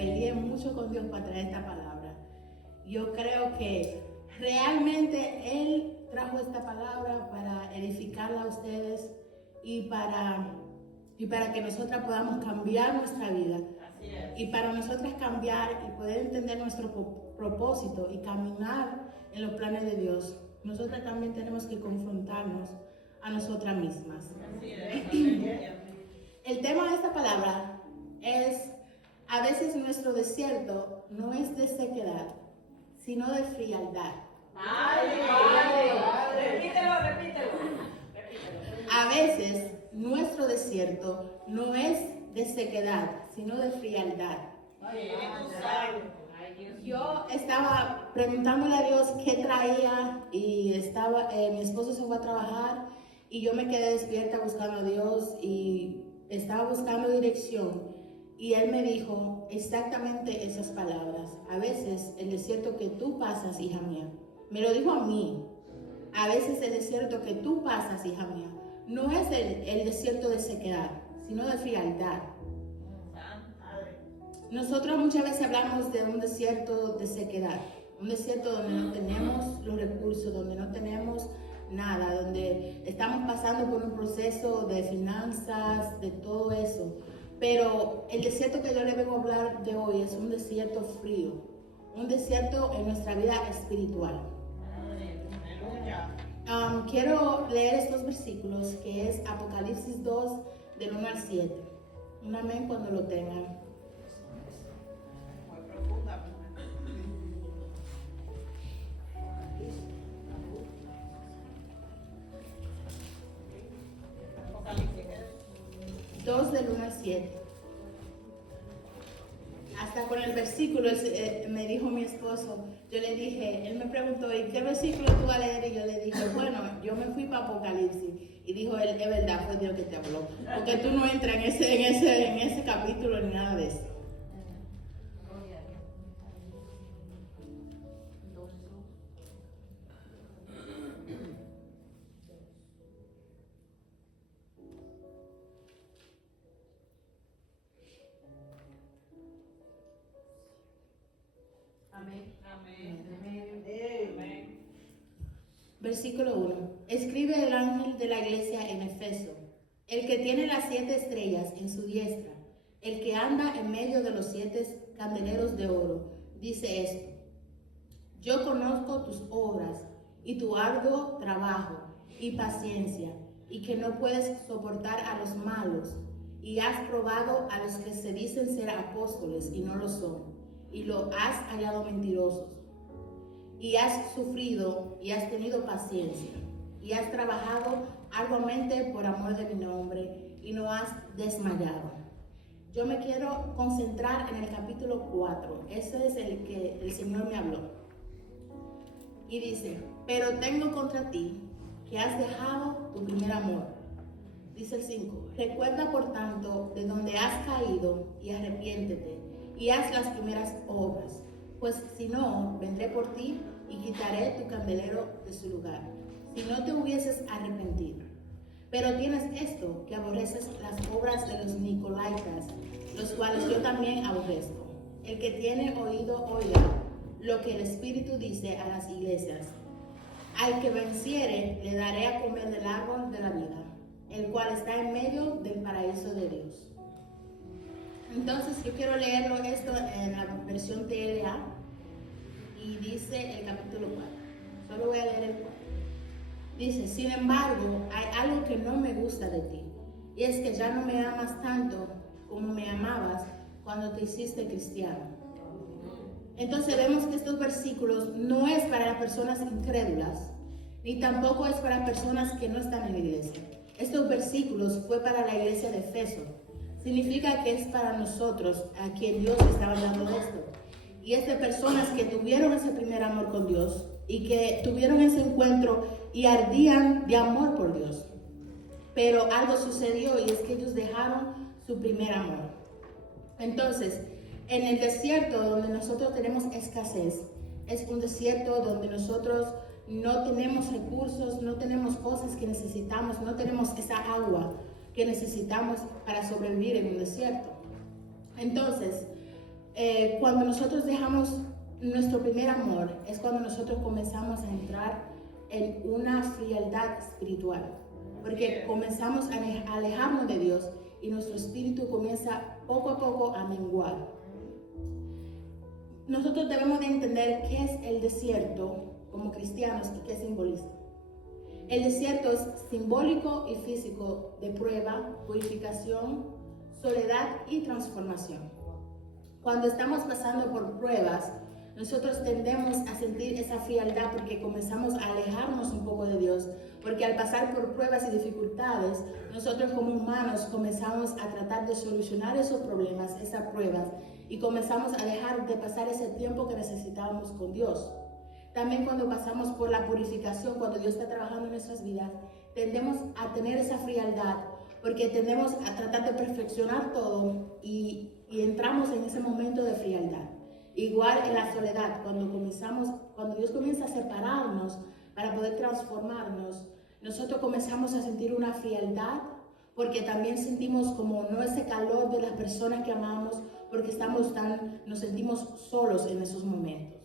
peleé mucho con Dios para traer esta palabra. Yo creo que realmente Él trajo esta palabra para edificarla a ustedes y para que nosotras podamos cambiar nuestra vida. Y para nosotras cambiar y poder entender nuestro propósito y caminar en los planes de Dios, nosotras también tenemos que confrontarnos a nosotras mismas. El tema de esta palabra es: a veces nuestro desierto no es de sequedad, sino de frialdad. Repítelo. A veces nuestro desierto no es de sequedad, sino de frialdad. Yo estaba preguntándole a Dios qué traía y mi esposo se fue a trabajar y yo me quedé despierta buscando a Dios y estaba buscando dirección y Él me dijo exactamente esas palabras. A veces el desierto que tú pasas, hija mía, me lo dijo a mí. A veces el desierto que tú pasas, hija mía, no es el desierto de sequedad, sino de frialdad. Nosotros muchas veces hablamos de un desierto de sequedad, un desierto donde no tenemos los recursos, donde no tenemos nada, donde estamos pasando por un proceso de finanzas, de todo eso. Pero el desierto que yo le vengo a hablar de hoy es un desierto frío, un desierto en nuestra vida espiritual. Quiero leer estos versículos, que es Apocalipsis 2, del 1 al 7. Un amén cuando lo tengan. Dos del 1 al 7. Hasta con el versículo me dijo mi esposo, yo le dije, él me preguntó, ¿y qué versículo tú vas a leer? Y yo le dije, bueno, yo me fui para Apocalipsis. Y dijo él, es verdad, fue Dios que te habló. Porque tú no entras en ese capítulo ni nada de eso. Versículo 1. Escribe el ángel de la iglesia en Efeso, el que tiene las 7 estrellas en su diestra, el que anda en medio de los 7 candeleros de oro, dice esto: yo conozco tus obras y tu arduo trabajo y paciencia, y que no puedes soportar a los malos, y has probado a los que se dicen ser apóstoles y no lo son, y lo has hallado mentirosos. Y has sufrido y has tenido paciencia, y has trabajado arduamente por amor de mi nombre, y no has desmayado. Yo me quiero concentrar en el capítulo 4, ese es el que el Señor me habló. Y dice, pero tengo contra ti que has dejado tu primer amor. Dice el 5, recuerda por tanto de donde has caído y arrepiéntete, y haz las primeras obras. Pues si no, vendré por ti y quitaré tu candelero de su lugar, si no te hubieses arrepentido. Pero tienes esto, que aborreces las obras de los nicolaitas, los cuales yo también aborrezco. El que tiene oído, oiga lo que el Espíritu dice a las iglesias. Al que venciere, le daré a comer del árbol de la vida, el cual está en medio del paraíso de Dios. Entonces yo quiero leerlo esto en la versión TLA y dice el capítulo 4. Solo voy a leer el 4. Dice, sin embargo, hay algo que no me gusta de ti, y es que ya no me amas tanto como me amabas cuando te hiciste cristiano. Entonces vemos que estos versículos no es para las personas incrédulas, ni tampoco es para personas que no están en la iglesia. Estos versículos fue para la iglesia de Efeso. Significa que es para nosotros a quien Dios estaba dando esto. Y es de personas que tuvieron ese primer amor con Dios y que tuvieron ese encuentro y ardían de amor por Dios. Pero algo sucedió y es que ellos dejaron su primer amor. Entonces, en el desierto donde nosotros tenemos escasez, es un desierto donde nosotros no tenemos recursos, no tenemos cosas que necesitamos, no tenemos esa agua que necesitamos para sobrevivir en un desierto. Entonces, Cuando nosotros dejamos nuestro primer amor, es cuando nosotros comenzamos a entrar en una frialdad espiritual, porque comenzamos a alejarnos de Dios y nuestro espíritu comienza poco a poco a menguar. Nosotros debemos de entender qué es el desierto como cristianos y qué simboliza. El desierto es simbólico y físico de prueba, purificación, soledad y transformación. Cuando estamos pasando por pruebas, nosotros tendemos a sentir esa frialdad porque comenzamos a alejarnos un poco de Dios, porque al pasar por pruebas y dificultades, nosotros como humanos comenzamos a tratar de solucionar esos problemas, esas pruebas, y comenzamos a dejar de pasar ese tiempo que necesitábamos con Dios. También cuando pasamos por la purificación, cuando Dios está trabajando en nuestras vidas, tendemos a tener esa frialdad, porque tendemos a tratar de perfeccionar todo y entramos en ese momento de frialdad. Igual en la soledad, cuando Dios comienza a separarnos para poder transformarnos, nosotros comenzamos a sentir una frialdad, porque también sentimos como no ese calor de las personas que amamos, porque nos sentimos solos en esos momentos.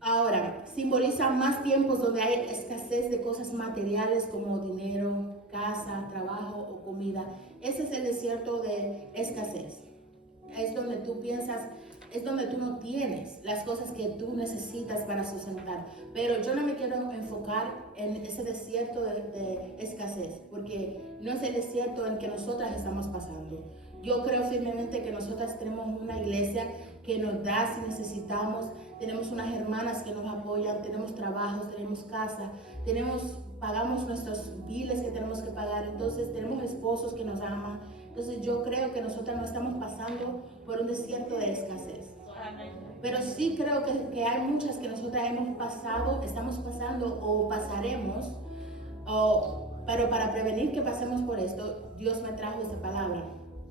Ahora, simboliza más tiempos donde hay escasez de cosas materiales como dinero, casa, trabajo o comida. Ese es el desierto de escasez. Es donde tú piensas, es donde tú no tienes las cosas que tú necesitas para sustentar. Pero yo no me quiero enfocar en ese desierto de escasez, porque no es el desierto en que nosotras estamos pasando. Yo creo firmemente que nosotras tenemos una iglesia que nos da si necesitamos, tenemos unas hermanas que nos apoyan, tenemos trabajos, tenemos casa, pagamos nuestros biles que tenemos que pagar, entonces tenemos esposos que nos aman. Entonces yo creo que nosotras no estamos pasando por un desierto de escasez. Pero sí creo que hay muchas que nosotras estamos pasando o pasaremos, pero para prevenir que pasemos por esto, Dios me trajo esta palabra.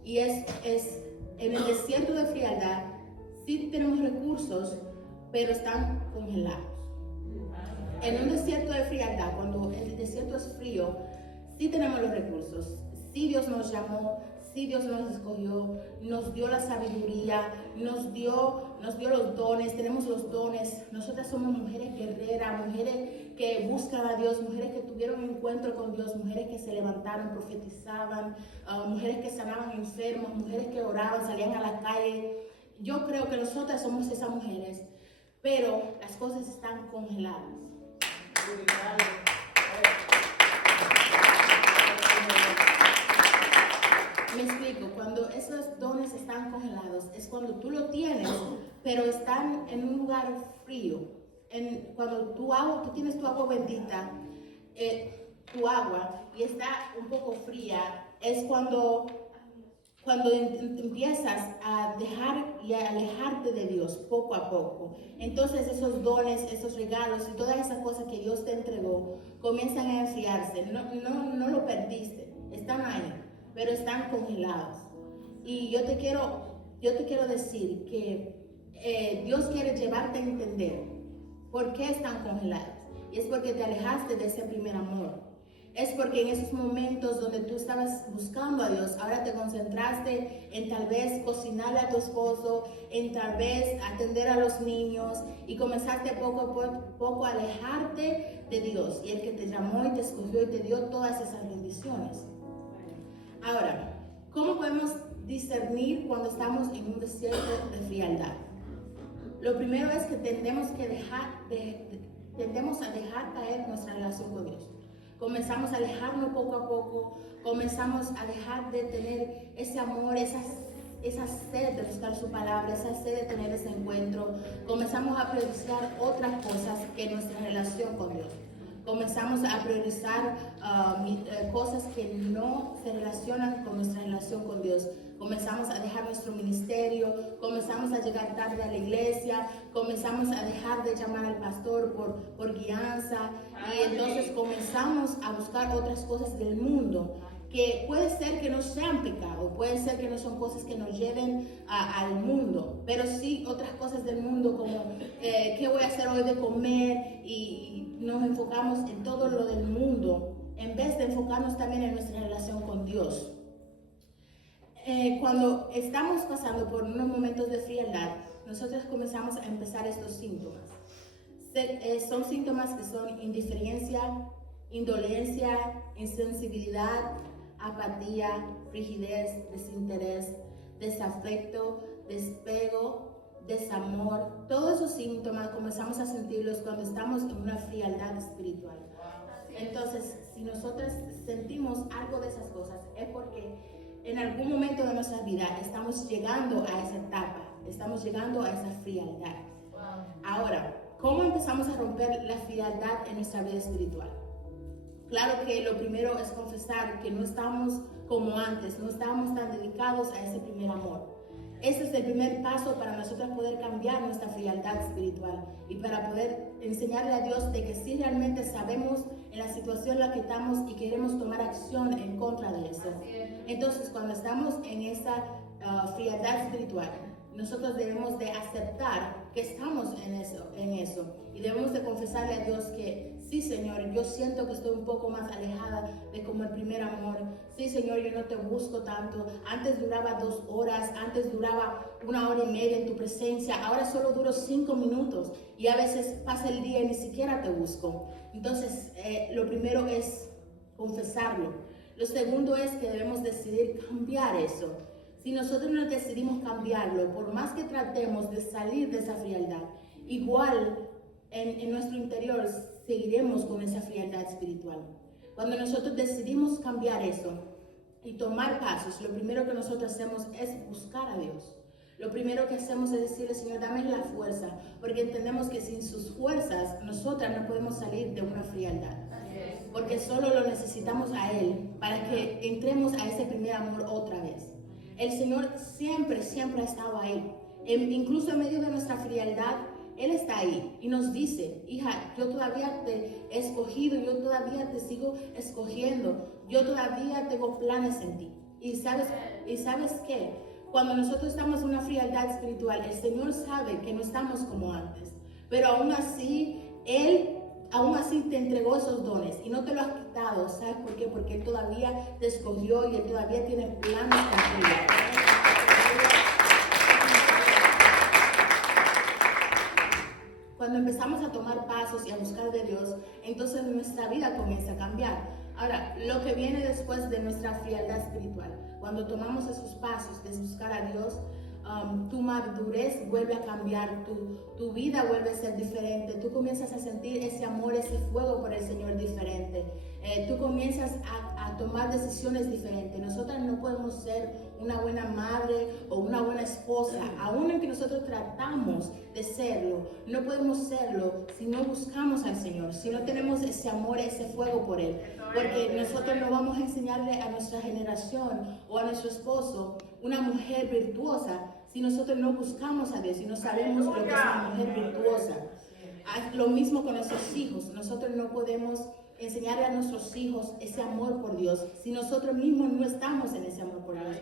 Y es en el desierto de frialdad, sí tenemos recursos, pero están congelados. En un desierto de frialdad, cuando el desierto es frío, sí tenemos los recursos. Sí Dios nos llamó, sí Dios nos escogió, nos dio la sabiduría, nos dio los dones, tenemos los dones. Nosotras somos mujeres guerreras, mujeres que buscan a Dios, mujeres que tuvieron un encuentro con Dios, mujeres que se levantaron, profetizaban, mujeres que sanaban enfermos, mujeres que oraban, salían a la calle. Yo creo que nosotras somos esas mujeres, pero las cosas están congeladas. Me explico, cuando esos dones están congelados, es cuando tú lo tienes, pero están en un lugar frío. Cuando tú tienes tu agua bendita, tu agua, y está un poco fría, es cuando empiezas a dejar y a alejarte de Dios poco a poco. Entonces esos dones, esos regalos y todas esas cosas que Dios te entregó comienzan a enfriarse. No lo perdiste, están ahí, pero están congelados. Y yo te quiero decir que Dios quiere llevarte a entender por qué están congelados. Y es porque te alejaste de ese primer amor. Es porque en esos momentos donde tú estabas buscando a Dios, ahora te concentraste en tal vez cocinarle a tu esposo, en tal vez atender a los niños, y comenzaste poco a poco a alejarte de Dios, y el que te llamó y te escogió y te dio todas esas bendiciones. Ahora, ¿cómo podemos discernir cuando estamos en un desierto de frialdad? Lo primero es que tendemos a dejar caer nuestra relación con Dios. Comenzamos a alejarnos poco a poco, comenzamos a dejar de tener ese amor, esa sed de buscar su palabra, esa sed de tener ese encuentro. Comenzamos a priorizar otras cosas que nuestra relación con Dios. Comenzamos a priorizar cosas que no se relacionan con nuestra relación con Dios. Comenzamos a dejar nuestro ministerio, comenzamos a llegar tarde a la iglesia, comenzamos a dejar de llamar al pastor por guianza, y entonces comenzamos a buscar otras cosas del mundo, que puede ser que no sean pecado, puede ser que no son cosas que nos lleven al mundo, pero sí otras cosas del mundo como qué voy a hacer hoy de comer, y nos enfocamos en todo lo del mundo en vez de enfocarnos también en nuestra relación con Dios. Cuando estamos pasando por unos momentos de frialdad, nosotros comenzamos a empezar estos síntomas. Son síntomas que son indiferencia, indolencia, insensibilidad, apatía, rigidez, desinterés, desafecto, despego, desamor. Todos esos síntomas comenzamos a sentirlos cuando estamos en una frialdad espiritual. Entonces, si nosotros sentimos algo de esas cosas, es porque en algún momento de nuestra vida estamos llegando a esa etapa, estamos llegando a esa frialdad. Ahora, ¿cómo empezamos a romper la frialdad en nuestra vida espiritual? Claro que lo primero es confesar que no estamos como antes, no estábamos tan dedicados a ese primer amor. Ese es el primer paso para nosotros poder cambiar nuestra frialdad espiritual y para poder enseñarle a Dios de que sí realmente sabemos en la situación en la que estamos y queremos tomar acción en contra de eso. Entonces, cuando estamos en esa frialdad espiritual, nosotros debemos de aceptar que estamos en eso y debemos de confesarle a Dios que sí, Señor, yo siento que estoy un poco más alejada de como el primer amor. Sí, Señor, yo no te busco tanto. Antes duraba 2 horas, antes duraba 1 hora y media en tu presencia. Ahora solo duro 5 minutos y a veces pasa el día y ni siquiera te busco. Entonces, lo primero es confesarlo. Lo segundo es que debemos decidir cambiar eso. Si nosotros no decidimos cambiarlo, por más que tratemos de salir de esa frialdad, igual en nuestro interior seguiremos con esa frialdad espiritual. Cuando nosotros decidimos cambiar eso y tomar pasos, lo primero que nosotros hacemos es buscar a Dios. Lo primero que hacemos es decirle, Señor, dame la fuerza, porque entendemos que sin sus fuerzas nosotras no podemos salir de una frialdad. Porque solo lo necesitamos a Él para que entremos a ese primer amor otra vez. El Señor siempre ha estado ahí. Incluso en medio de nuestra frialdad, Él está ahí y nos dice, hija, yo todavía te he escogido, yo todavía te sigo escogiendo, yo todavía tengo planes en ti. Y sabes qué, cuando nosotros estamos en una frialdad espiritual, el Señor sabe que no estamos como antes, pero aún así te entregó esos dones y no te lo has quitado. ¿Sabes por qué? Porque Él todavía te escogió y Él todavía tiene planes contigo. Cuando empezamos a tomar pasos y a buscar de Dios, entonces nuestra vida comienza a cambiar. Ahora, lo que viene después de nuestra frialdad espiritual, cuando tomamos esos pasos de buscar a Dios, tu madurez vuelve a cambiar, tu vida vuelve a ser diferente, tú comienzas a sentir ese amor, ese fuego por el Señor diferente, tú comienzas a tomar decisiones diferentes. Nosotras no podemos ser una buena madre o una buena esposa, aún en que nosotros tratamos de serlo, no podemos serlo si no buscamos al Señor, si no tenemos ese amor, ese fuego por Él, porque nosotros no vamos a enseñarle a nuestra generación o a nuestro esposo una mujer virtuosa si nosotros no buscamos a Dios, si no sabemos lo que es una mujer virtuosa. Lo mismo con nuestros hijos. Nosotros no podemos enseñarle a nuestros hijos ese amor por Dios si nosotros mismos no estamos en ese amor por Dios.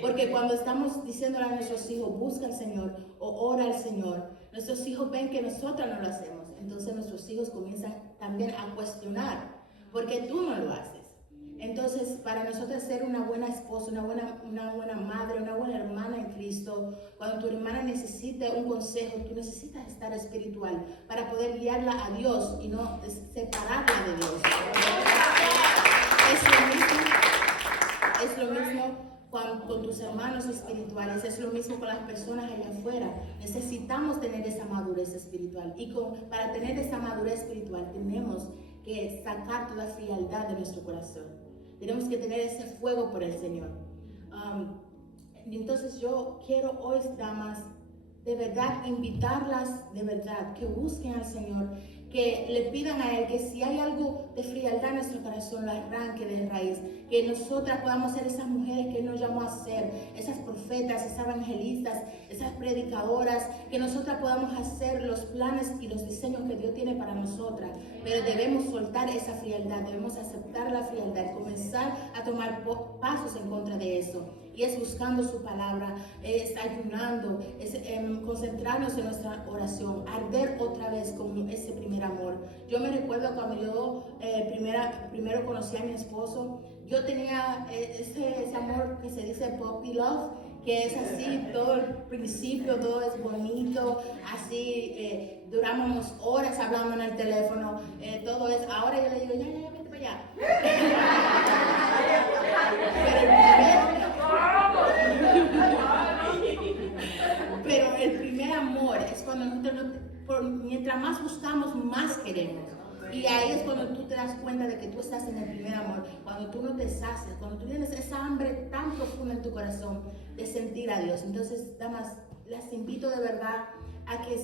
Porque cuando estamos diciéndole a nuestros hijos, busca al Señor o ora al Señor, nuestros hijos ven que nosotros no lo hacemos. Entonces nuestros hijos comienzan también a cuestionar, ¿por qué tú no lo haces? Entonces, para nosotros ser una buena esposa, una buena madre, una buena hermana en Cristo, cuando tu hermana necesite un consejo, tú necesitas estar espiritual para poder guiarla a Dios y no separarla de Dios. Es lo mismo con tus hermanos espirituales, es lo mismo con las personas allá afuera. Necesitamos tener esa madurez espiritual y para tener esa madurez espiritual tenemos que sacar toda frialdad de nuestro corazón. Tenemos que tener ese fuego por el Señor. Entonces yo quiero hoy, damas, de verdad invitarlas, de verdad, que busquen al Señor, que le pidan a Él que si hay algo de frialdad en nuestro corazón, lo arranque de raíz, que nosotras podamos ser esas mujeres que Él nos llamó a ser, esas profetas, esas evangelistas, esas predicadoras, que nosotras podamos hacer los planes y los diseños que Dios tiene para nosotras, pero debemos soltar esa frialdad, debemos aceptar la frialdad, comenzar a tomar pasos en contra de eso. Y es buscando su palabra, es ayunando, es concentrarnos en nuestra oración, arder otra vez con ese primer amor. Yo me recuerdo cuando yo primero conocí a mi esposo, yo tenía ese amor que se dice puppy love, que es así, todo el principio, todo es bonito, así, duramos horas hablando en el teléfono, todo es, ahora yo le digo, ya, vete para allá. Pero el primer amor es cuando nosotros, mientras más buscamos, más queremos. Y ahí es cuando tú te das cuenta de que tú estás en el primer amor, cuando tú no te sacias, cuando tú tienes esa hambre tan profunda en tu corazón de sentir a Dios. Entonces, damas, las invito de verdad a que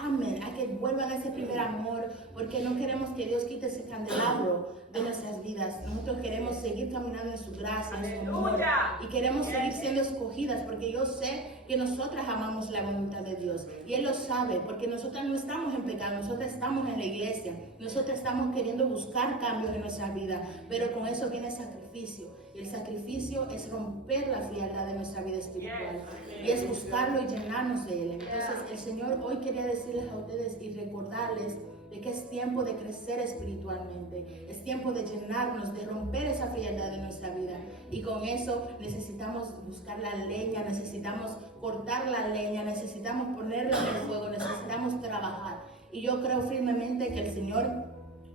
amen, a que vuelvan a ese primer amor, porque no queremos que Dios quite ese candelabro de nuestras vidas. Nosotros queremos seguir caminando en su gracia, en su amor, y queremos seguir siendo escogidas, porque yo sé que nosotras amamos la voluntad de Dios, y Él lo sabe, porque nosotras no estamos en pecado, nosotras estamos en la iglesia, nosotras estamos queriendo buscar cambios en nuestra vida, pero con eso viene sacrificio, y el sacrificio es romper la frialdad de nuestra vida espiritual, y es buscarlo y llenarnos de Él. Entonces el Señor hoy quería decirles a ustedes y recordarles de que es tiempo de crecer espiritualmente, es tiempo de llenarnos, de romper esa frialdad de nuestra vida, y con eso necesitamos buscar la leña, necesitamos cortar la leña, necesitamos ponerla en el fuego, necesitamos trabajar, y yo creo firmemente que el Señor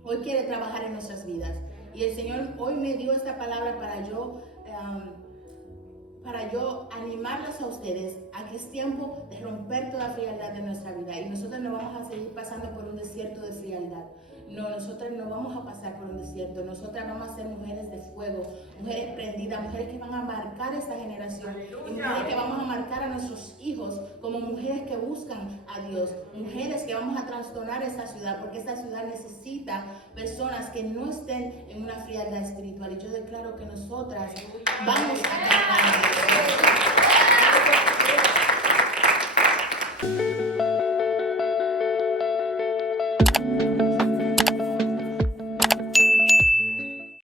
hoy quiere trabajar en nuestras vidas, y el Señor hoy me dio esta palabra para yo animarlos a ustedes a que es tiempo de romper toda frialdad de nuestra vida, y nosotros no vamos a seguir pasando por un desierto de frialdad. No, nosotras no vamos a pasar por un desierto, nosotras vamos a ser mujeres de fuego, mujeres prendidas, mujeres que van a marcar esta generación, y mujeres que vamos a marcar a nuestros hijos como mujeres que buscan a Dios, mujeres que vamos a trastornar esta ciudad, porque esta ciudad necesita personas que no estén en una frialdad espiritual, y yo declaro que nosotras vamos a